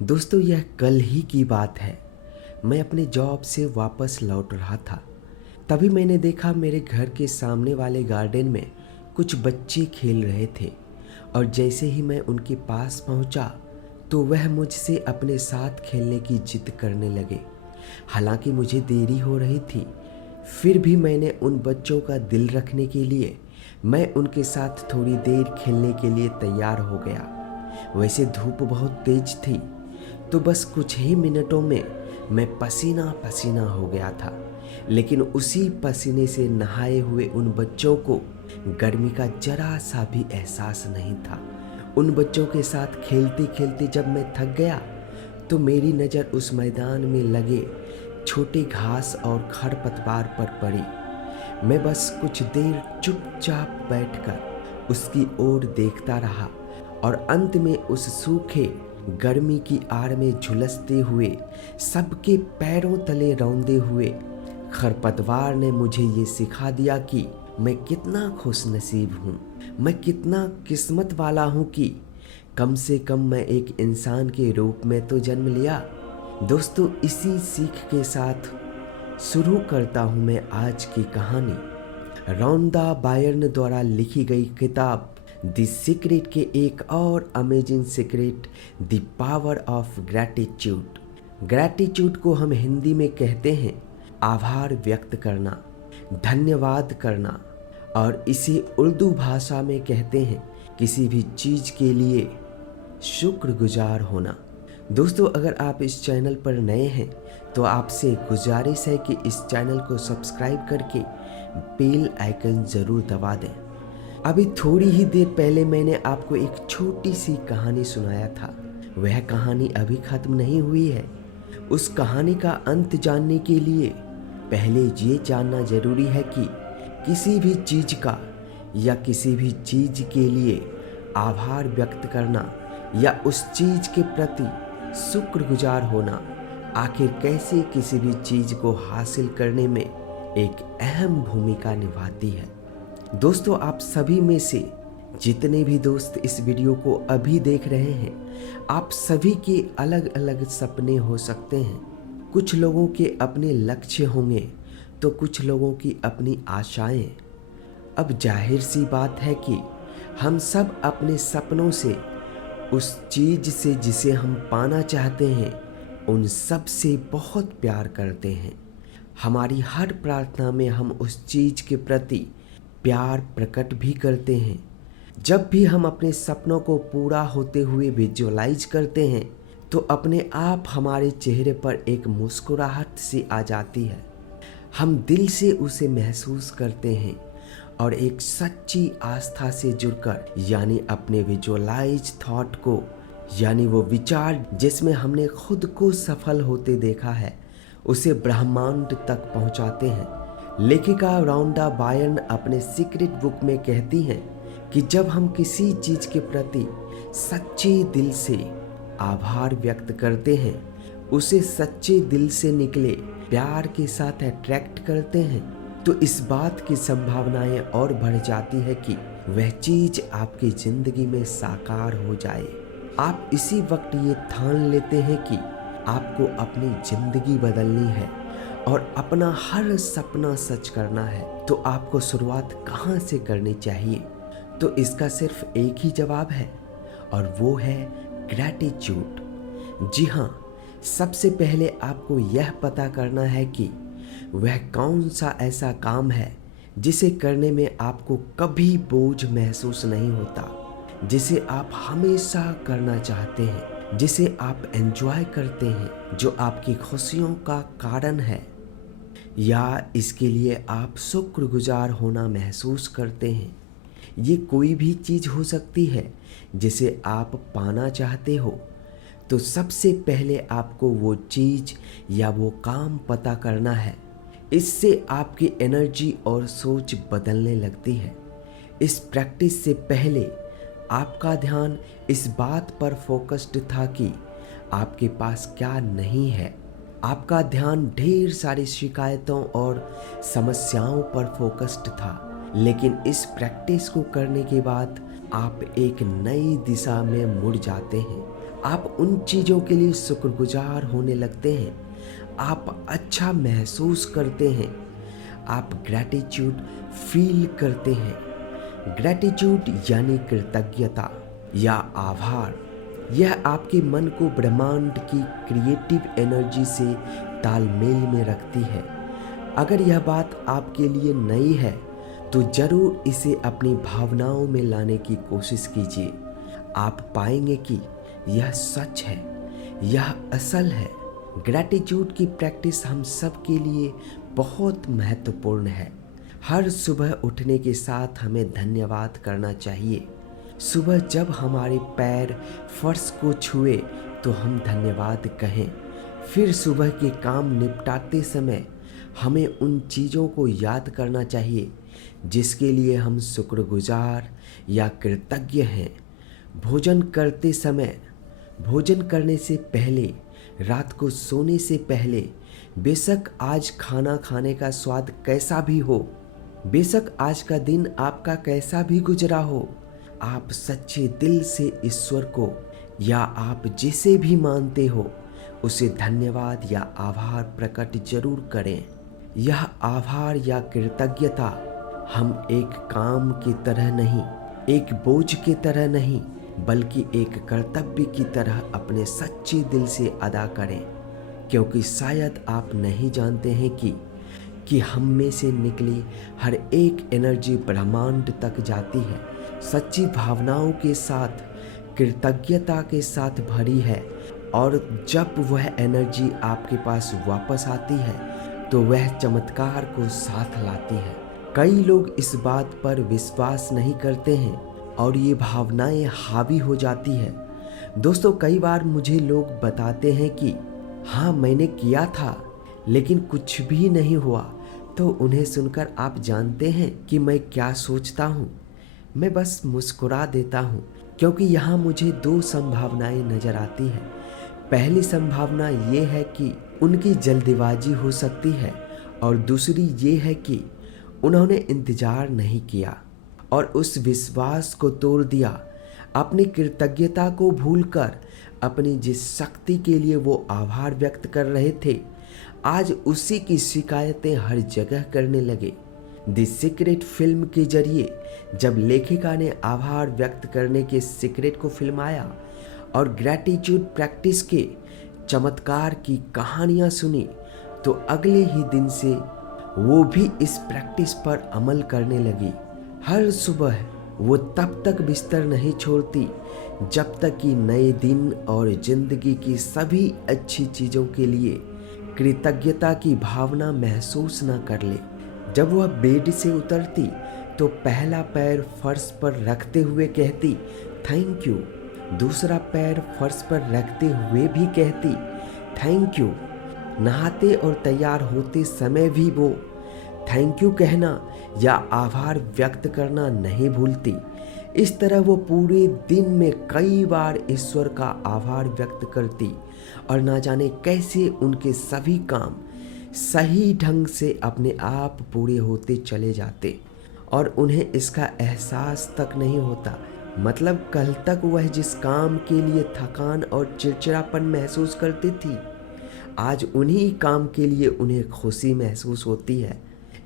दोस्तों, यह कल ही की बात है। मैं अपने जॉब से वापस लौट रहा था। तभी मैंने देखा मेरे घर के सामने वाले गार्डन में कुछ बच्चे खेल रहे थे और जैसे ही मैं उनके पास पहुंचा तो वह मुझसे अपने साथ खेलने की जिद करने लगे। हालांकि मुझे देरी हो रही थी, फिर भी मैंने उन बच्चों का दिल रखने के लिए मैं उनके साथ थोड़ी देर खेलने के लिए तैयार हो गया। वैसे धूप बहुत तेज थी, तो बस कुछ ही मिनटों में मैं पसीना पसीना हो गया था। लेकिन उसी पसीने से नहाए हुए उन बच्चों को गर्मी का जरा सा भी एहसास नहीं था। उन बच्चों के साथ खेलते खेलते जब मैं थक गया तो मेरी नज़र उस मैदान में लगे छोटे घास और खरपतवार पर पड़ी। मैं बस कुछ देर चुपचाप बैठकर उसकी ओर देखता रहा और अंत में उस सूखे गर्मी की आड़ में झुलसते हुए सबके पैरों तले रौंदे हुए खरपतवार ने मुझे ये सिखा दिया कि मैं कितना खुशनसीब हूँ, मैं कितना किस्मत वाला हूँ कि कम से कम मैं एक इंसान के रूप में तो जन्म लिया। दोस्तों, इसी सीख के साथ शुरू करता हूँ मैं आज की कहानी। रॉन्डा बायर्न द्वारा लिखी गई किताब द सीक्रेट के एक और amazing secret, the power of gratitude. Gratitude को हम हिंदी में कहते हैं आभार व्यक्त करना, धन्यवाद करना, और इसे उर्दू भाषा में कहते हैं किसी भी चीज़ के लिए शुक्रगुजार होना। दोस्तों, अगर आप इस चैनल पर नए हैं तो आपसे गुजारिश है कि इस चैनल को सब्सक्राइब करके बेल आइकन ज़रूर दबा दें। अभी थोड़ी ही देर पहले मैंने आपको एक छोटी सी कहानी सुनाया था। वह कहानी अभी ख़त्म नहीं हुई है। उस कहानी का अंत जानने के लिए पहले ये जानना ज़रूरी है कि किसी भी चीज़ का या किसी भी चीज़ के लिए आभार व्यक्त करना या उस चीज़ के प्रति शुक्रगुजार होना आखिर कैसे किसी भी चीज़ को हासिल करने में एक अहम भूमिका निभाती है। दोस्तों, आप सभी में से जितने भी दोस्त इस वीडियो को अभी देख रहे हैं, आप सभी के अलग अलग सपने हो सकते हैं। कुछ लोगों के अपने लक्ष्य होंगे तो कुछ लोगों की अपनी आशाएं। अब जाहिर सी बात है कि हम सब अपने सपनों से, उस चीज़ से जिसे हम पाना चाहते हैं, उन सब से बहुत प्यार करते हैं। हमारी हर प्रार्थना में हम उस चीज़ के प्रति प्यार प्रकट भी करते हैं। जब भी हम अपने सपनों को पूरा होते हुए विजुअलाइज करते हैं तो अपने आप हमारे चेहरे पर एक मुस्कुराहट सी आ जाती है। हम दिल से उसे महसूस करते हैं और एक सच्ची आस्था से जुड़कर, यानी अपने विजुअलाइज थॉट को, यानी वो विचार जिसमें हमने खुद को सफल होते देखा है, उसे ब्रह्मांड तक पहुंचाते हैं। लेखिका रॉन्डा बायर्न अपने सीक्रेट बुक में कहती हैं कि जब हम किसी चीज़ के प्रति सच्चे दिल से आभार व्यक्त करते हैं, उसे सच्चे दिल से निकले प्यार के साथ अट्रैक्ट करते हैं, तो इस बात की संभावनाएं और बढ़ जाती है कि वह चीज़ आपकी ज़िंदगी में साकार हो जाए। आप इसी वक्त ये ठान लेते हैं कि आपको अपनी ज़िंदगी बदलनी है और अपना हर सपना सच करना है, तो आपको शुरुआत कहाँ से करनी चाहिए? तो इसका सिर्फ एक ही जवाब है और वो है ग्रैटिट्यूड। जी हाँ, सबसे पहले आपको यह पता करना है कि वह कौन सा ऐसा काम है जिसे करने में आपको कभी बोझ महसूस नहीं होता, जिसे आप हमेशा करना चाहते हैं, जिसे आप एंजॉय करते हैं, जो आपकी खुशियों का कारण है, या इसके लिए आप शुक्रगुजार होना महसूस करते हैं। ये कोई भी चीज़ हो सकती है जिसे आप पाना चाहते हो। तो सबसे पहले आपको वो चीज़ या वो काम पता करना है। इससे आपकी एनर्जी और सोच बदलने लगती है। इस प्रैक्टिस से पहले आपका ध्यान इस बात पर फोकस्ड था कि आपके पास क्या नहीं है। आपका ध्यान ढेर सारी शिकायतों और समस्याओं पर फोकस्ड था। लेकिन इस प्रैक्टिस को करने के बाद आप एक नई दिशा में मुड़ जाते हैं। आप उन चीज़ों के लिए शुक्रगुजार होने लगते हैं। आप अच्छा महसूस करते हैं। आप ग्रैटिट्यूड फील करते हैं। ग्रैटिट्यूड यानी कृतज्ञता या आभार। यह आपके मन को ब्रह्मांड की क्रिएटिव एनर्जी से तालमेल में रखती है। अगर यह बात आपके लिए नई है तो जरूर इसे अपनी भावनाओं में लाने की कोशिश कीजिए। आप पाएंगे कि यह सच है, यह असल है। ग्रैटिट्यूड की प्रैक्टिस हम सब के लिए बहुत महत्वपूर्ण है। हर सुबह उठने के साथ हमें धन्यवाद करना चाहिए। सुबह जब हमारे पैर फर्श को छुए तो हम धन्यवाद कहें। फिर सुबह के काम निपटाते समय हमें उन चीज़ों को याद करना चाहिए जिसके लिए हम शुक्रगुजार या कृतज्ञ हैं। भोजन करते समय, भोजन करने से पहले, रात को सोने से पहले, बेशक आज खाना खाने का स्वाद कैसा भी हो, बेशक आज का दिन आपका कैसा भी गुजरा हो, आप सच्चे दिल से ईश्वर को या आप जिसे भी मानते हो उसे धन्यवाद या आभार प्रकट जरूर करें। यह आभार या कृतज्ञता हम एक काम की तरह नहीं, एक बोझ की तरह नहीं, बल्कि एक कर्तव्य की तरह अपने सच्चे दिल से अदा करें। क्योंकि शायद आप नहीं जानते हैं कि हम में से निकली हर एक एनर्जी ब्रह्मांड तक जाती है, सच्ची भावनाओं के साथ, कृतज्ञता के साथ भरी है। और जब वह एनर्जी आपके पास वापस आती है तो वह चमत्कार को साथ लाती है। कई लोग इस बात पर विश्वास नहीं करते हैं और ये भावनाएं हावी हो जाती है। दोस्तों, कई बार मुझे लोग बताते हैं कि हाँ मैंने किया था लेकिन कुछ भी नहीं हुआ। तो उन्हें सुनकर आप जानते हैं कि मैं क्या सोचता हूँ? मैं बस मुस्कुरा देता हूँ, क्योंकि यहाँ मुझे दो संभावनाएं नजर आती हैं। पहली संभावना ये है कि उनकी जल्दबाजी हो सकती है और दूसरी ये है कि उन्होंने इंतजार नहीं किया और उस विश्वास को तोड़ दिया। अपनी कृतज्ञता को भूलकर अपनी जिस शक्ति के लिए वो आभार व्यक्त कर रहे थे, आज उसी की शिकायतें हर जगह करने लगे। द सीक्रेट फिल्म के जरिए जब लेखिका ने आभार व्यक्त करने के सीक्रेट को फिल्माया और ग्रैटिट्यूड प्रैक्टिस के चमत्कार की कहानियां सुनी, तो अगले ही दिन से वो भी इस प्रैक्टिस पर अमल करने लगी। हर सुबह वो तब तक बिस्तर नहीं छोड़ती जब तक कि नए दिन और जिंदगी की सभी अच्छी चीज़ों के लिए कृतज्ञता की भावना महसूस ना कर ले। जब वह बेड से उतरती तो पहला पैर फर्श पर रखते हुए कहती थैंक यू, दूसरा पैर फर्श पर रखते हुए भी कहती थैंक यू। नहाते और तैयार होते समय भी वो थैंक यू कहना या आभार व्यक्त करना नहीं भूलती। इस तरह वो पूरे दिन में कई बार ईश्वर का आभार व्यक्त करती और ना जाने कैसे उनके सभी काम सही ढंग से अपने आप पूरे होते चले जाते और उन्हें इसका एहसास तक नहीं होता। मतलब कल तक वह जिस काम के लिए थकान और चिड़चिड़ापन महसूस करती थी, आज उन्हीं काम के लिए उन्हें खुशी महसूस होती है।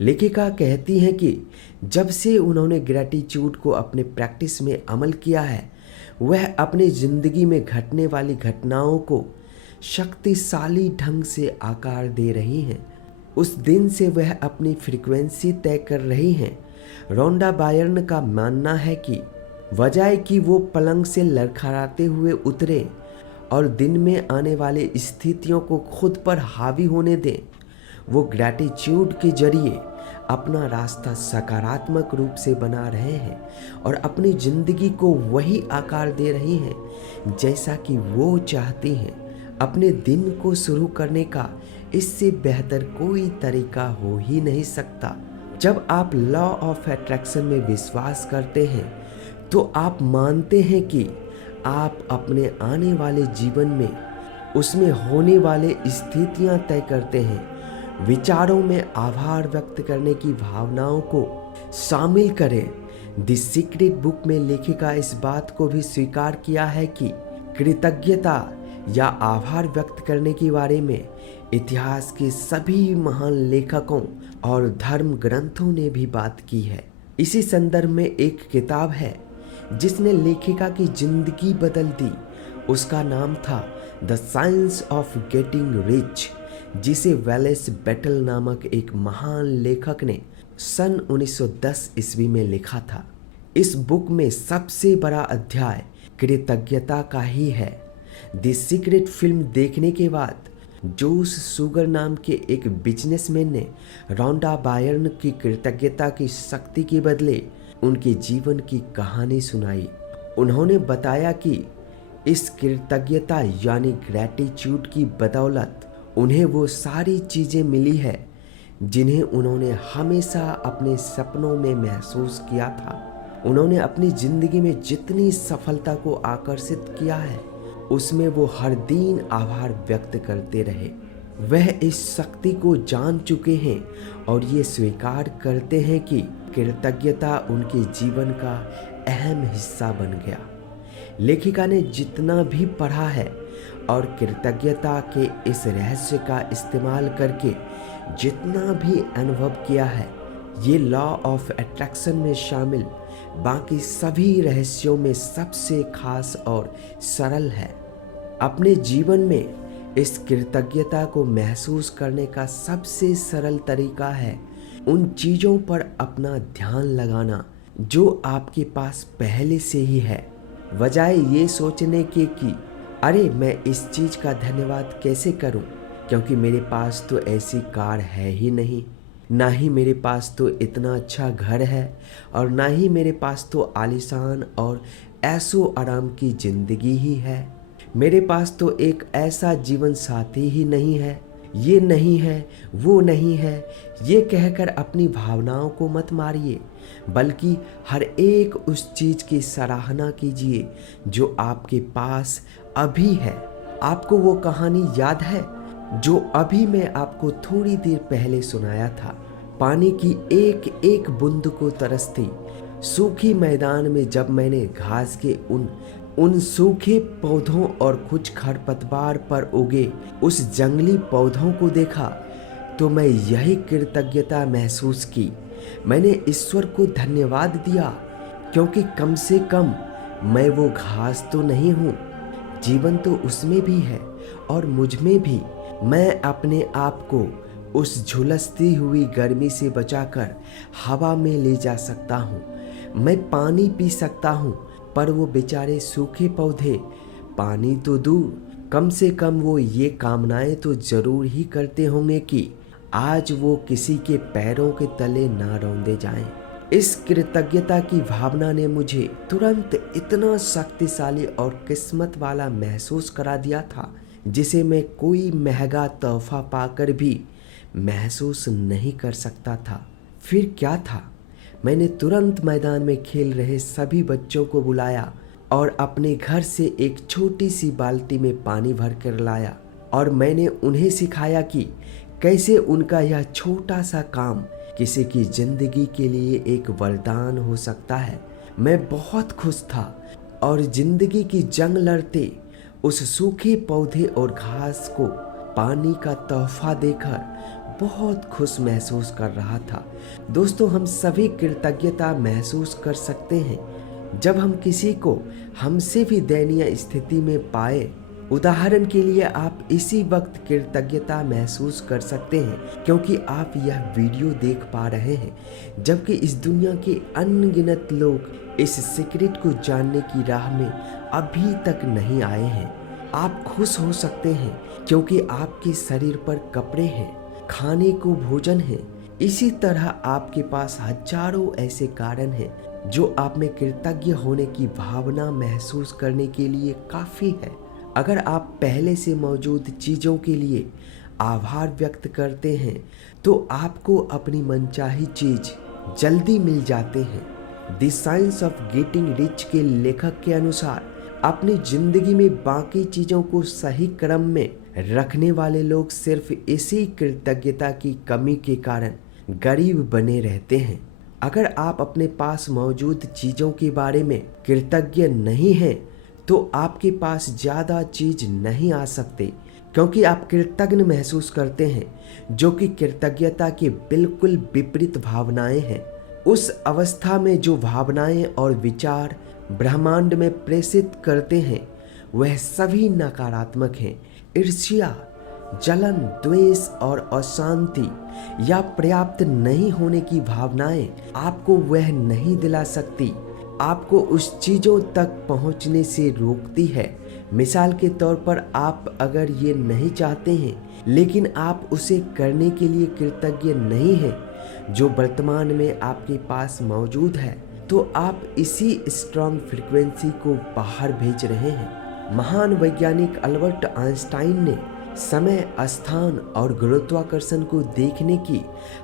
लेखिका कहती हैं कि जब से उन्होंने ग्रैटिट्यूड को अपने प्रैक्टिस में अमल किया है, वह अपनी ज़िंदगी में घटने वाली घटनाओं को शक्तिशाली ढंग से आकार दे रही हैं। उस दिन से वह अपनी फ्रीक्वेंसी तय कर रही हैं। रोंडा बायर्न का मानना है कि वजह कि वो पलंग से लड़खड़ाते हुए उतरे और दिन में आने वाली स्थितियों को खुद पर हावी होने दें, वो ग्रैटिट्यूड के जरिए अपना रास्ता सकारात्मक रूप से बना रहे हैं और अपनी ज़िंदगी को वही आकार दे रही हैं जैसा कि वो चाहती हैं। अपने दिन को शुरू करने का इससे बेहतर कोई तरीका हो ही नहीं सकता। जब आप लॉ ऑफ अट्रैक्शन में विश्वास करते हैं तो आप मानते हैं कि आप अपने आने वाले जीवन में उसमें होने वाले स्थितियां तय करते हैं। विचारों में आभार व्यक्त करने की भावनाओं को शामिल करें। द सीक्रेट बुक में लेखिका इस बात को भी स्वीकार किया है कि कृतज्ञता या आभार व्यक्त करने के बारे में इतिहास के सभी महान लेखकों और धर्म ग्रंथों ने भी बात की है। इसी संदर्भ में एक किताब है जिसने लेखिका की जिंदगी बदल दी। उसका नाम था the science of getting rich, जिसे वेलेस बैटल नामक एक महान लेखक ने सन 1910 ईस्वी में लिखा था। इस बुक में सबसे बड़ा अध्याय कृतज्ञता का ही है। द सीक्रेट फिल्म देखने के बाद जोश सुगर नाम के एक बिजनेसमैन ने रोंडा बायर्न की कृतज्ञता की शक्ति के बदले उनके जीवन की कहानी सुनाई। उन्होंने बताया कि इस कृतज्ञता यानी ग्रैटिट्यूड की बदौलत उन्हें वो सारी चीज़ें मिली है जिन्हें उन्होंने हमेशा अपने सपनों में महसूस किया था। उन्होंने अपनी ज़िंदगी में जितनी सफलता को आकर्षित किया है उसमें वो हर दिन आभार व्यक्त करते रहे। वह इस शक्ति को जान चुके हैं और ये स्वीकार करते हैं कि कृतज्ञता उनके जीवन का अहम हिस्सा बन गया। लेखिका ने जितना भी पढ़ा है और कृतज्ञता के इस रहस्य का इस्तेमाल करके जितना भी अनुभव किया है, ये लॉ ऑफ अट्रैक्शन में शामिल बाकी सभी रहस्यों में सबसे खास और सरल है। अपने जीवन में इस कृतज्ञता को महसूस करने का सबसे सरल तरीका है उन चीज़ों पर अपना ध्यान लगाना जो आपके पास पहले से ही है, बजाय ये सोचने के कि अरे मैं इस चीज़ का धन्यवाद कैसे करूं, क्योंकि मेरे पास तो ऐसी कार है ही नहीं, ना ही मेरे पास तो इतना अच्छा घर है और ना ही मेरे पास तो आलीशान और ऐशो आराम की ज़िंदगी ही है। मेरे पास तो एक ऐसा जीवन साथी ही नहीं है, ये नहीं है, वो नहीं है। ये कहकर अपनी भावनाओं को मत मारिए, बल्कि हर एक उस चीज़ की सराहना कीजिए जो आपके पास अभी है। आपको वो कहानी याद है जो अभी मैं आपको थोड़ी देर पहले सुनाया था? पानी की एक एक बूंद को तरसती सूखी मैदान में जब मैंने घास के उन सूखे पौधों और कुछ खरपतवार पर उगे उस जंगली पौधों को देखा तो मैं यही कृतज्ञता महसूस की। मैंने ईश्वर को धन्यवाद दिया क्योंकि कम से कम मैं वो घास तो नहीं हूँ, जीवन तो उसमें भी है और मुझ में भी। मैं अपने आप को उस झुलसती हुई गर्मी से बचाकर हवा में ले जा सकता हूँ। मैं पानी पी सकता हूँ, पर वो बेचारे सूखे पौधे पानी तो दूर, कम से कम वो ये कामनाएं तो जरूर ही करते होंगे कि आज वो किसी के पैरों के तले ना रौंदे जाएं। इस कृतज्ञता की भावना ने मुझे तुरंत इतना शक्तिशाली और किस्मत वाला महसूस करा दिया था जिसे मैं कोई महंगा तोहफा पाकर भी महसूस नहीं कर सकता था। फिर क्या था? मैंने तुरंत मैदान में खेल रहे सभी बच्चों को बुलाया और अपने घर से एक छोटी सी बाल्टी में पानी भर कर लाया और मैंने उन्हें सिखाया कि कैसे उनका यह छोटा सा काम किसी की जिंदगी के लिए एक वरदान हो सकता है। मैं बहुत खुश था और जिंदगी की जंग लड़ते उस सूखे पौधे और घास को पानी का तोहफा देकर बहुत खुश महसूस कर रहा था। दोस्तों, हम सभी कृतज्ञता महसूस कर सकते हैं जब हम किसी को हमसे भी दयनीय स्थिति में पाए। उदाहरण के लिए आप इसी वक्त कृतज्ञता महसूस कर सकते हैं क्योंकि आप यह वीडियो देख पा रहे हैं, जबकि इस दुनिया के अनगिनत लोग इस सीक्रेट को जानने की राह में अभी तक नहीं आए हैं। आप खुश हो सकते हैं क्योंकि आपके शरीर पर कपड़े हैं, खाने को भोजन है। इसी तरह आपके पास हजारों ऐसे कारण हैं जो आप में कृतज्ञ होने की भावना महसूस करने के लिए काफ़ी है। अगर आप पहले से मौजूद चीज़ों के लिए आभार व्यक्त करते हैं तो आपको अपनी मनचाही चीज़ जल्दी मिल जाते हैं। The science of getting rich के लेखक के अनुसार अपनी जिंदगी में बाकी चीज़ों को सही क्रम में रखने वाले लोग सिर्फ इसी कृतज्ञता की कमी के कारण गरीब बने रहते हैं। अगर आप अपने पास मौजूद चीज़ों के बारे में कृतज्ञ नहीं हैं तो तो आपके पास ज़्यादा चीज नहीं आ सकते, क्योंकि आप कृतज्ञ महसूस करते हैं, जो कि कृतज्ञता के बिल्कुल विपरीत भावनाएं हैं। उस अवस्था में जो भावनाएं और विचार ब्रह्मांड में प्रेषित करते हैं वह सभी नकारात्मक हैं। ईर्ष्या, जलन, द्वेष और अशांति या पर्याप्त नहीं होने की भावनाएं आपको वह नहीं दिला सकती, आपको उस चीजों तक पहुंचने से रोकती है। मिसाल के तौर पर आप अगर ये नहीं चाहते हैं, लेकिन आप उसे करने के लिए कृतज्ञ नहीं हैं जो वर्तमान में आपके पास मौजूद है, तो आप इसी स्ट्रॉन्ग फ्रीक्वेंसी को बाहर भेज रहे हैं। महान वैज्ञानिक अल्बर्ट आइंस्टाइन ने समय, स्थान और गुरुत्वाकर्षण को देखने की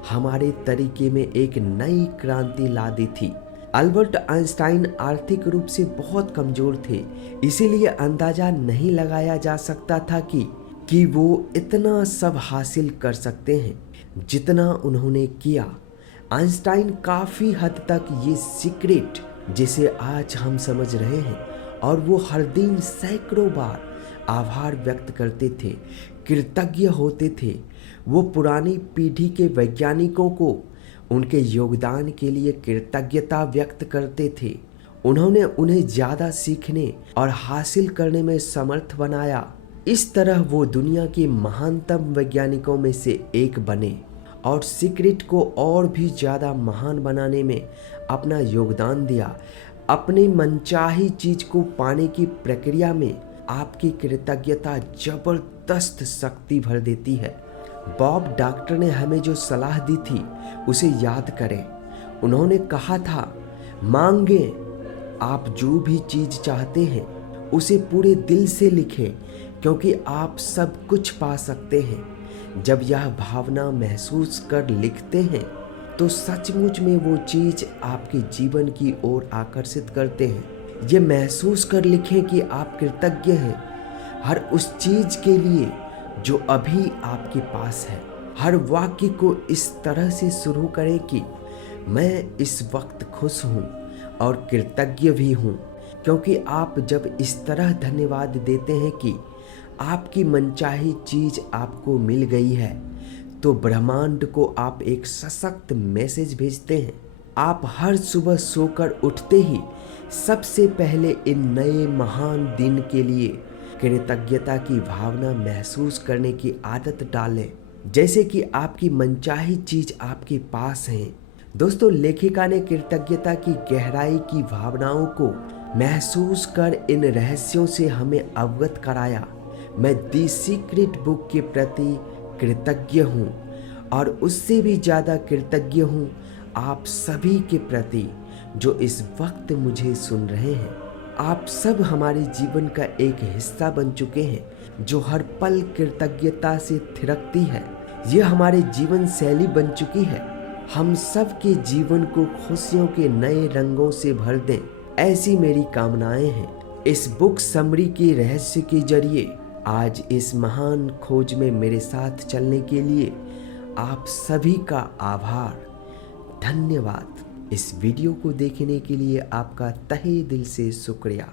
हमारे तरीके में एक नई क्रांति ला दी थी। अल्बर्ट आइंस्टाइन आर्थिक रूप से बहुत कमजोर थे, इसीलिए अंदाजा नहीं लगाया जा सकता था कि वो इतना सब हासिल कर सकते हैं जितना उन्होंने किया। आइंस्टाइन काफी हद तक ये सीक्रेट जिसे आज हम समझ रहे हैं, और वो हर दिन सैकड़ों बार आभार व्यक्त करते थे, कृतज्ञ होते थे। वो पुरानी पीढ़ी के वैज्ञानिकों को उनके योगदान के लिए कृतज्ञता व्यक्त करते थे। उन्होंने उन्हें ज्यादा सीखने और हासिल करने में समर्थ बनाया। इस तरह वो दुनिया के महानतम वैज्ञानिकों में से एक बने और सीक्रेट को और भी ज्यादा महान बनाने में अपना योगदान दिया। अपनी मनचाही चीज को पाने की प्रक्रिया में आपकी कृतज्ञता जबरदस्त शक्ति भर देती है। बॉब डॉक्टर ने हमें जो सलाह दी थी उसे याद करें। उन्होंने कहा था, मांगे, आप जो भी चीज चाहते हैं उसे पूरे दिल से लिखें, क्योंकि आप सब कुछ पा सकते हैं। जब यह भावना महसूस कर लिखते हैं तो सचमुच में वो चीज आपके जीवन की ओर आकर्षित करते हैं। ये महसूस कर लिखें कि आप कृतज्ञ हैं हर उस चीज के लिए जो अभी आपके पास है। हर वाक्य को इस तरह से शुरू करें कि मैं इस वक्त खुश हूँ और कृतज्ञ भी हूँ, क्योंकि आप जब इस तरह धन्यवाद देते हैं कि आपकी मनचाही चीज आपको मिल गई है, तो ब्रह्मांड को आप एक सशक्त मैसेज भेजते हैं। आप हर सुबह सोकर उठते ही सबसे पहले इन नए महान दिन के लिए कृतज्ञता की भावना महसूस करने की आदत डालें, जैसे कि आपकी मनचाही चीज आपके पास है। दोस्तों, लेखिका ने कृतज्ञता की गहराई की भावनाओं को महसूस कर इन रहस्यों से हमें अवगत कराया। मैं दी सीक्रेट बुक के प्रति कृतज्ञ हूँ और उससे भी ज़्यादा कृतज्ञ हूँ आप सभी के प्रति जो इस वक्त मुझे सुन रहे हैं। आप सब हमारे जीवन का एक हिस्सा बन चुके हैं जो हर पल कृतज्ञता से थिरकती है। यह हमारे जीवन शैली बन चुकी है। हम सब के जीवन को खुशियों के नए रंगों से भर दें, ऐसी मेरी कामनाएं हैं। इस बुक समरी के रहस्य के जरिए आज इस महान खोज में मेरे साथ चलने के लिए आप सभी का आभार, धन्यवाद। इस वीडियो को देखने के लिए आपका तहे दिल से शुक्रिया।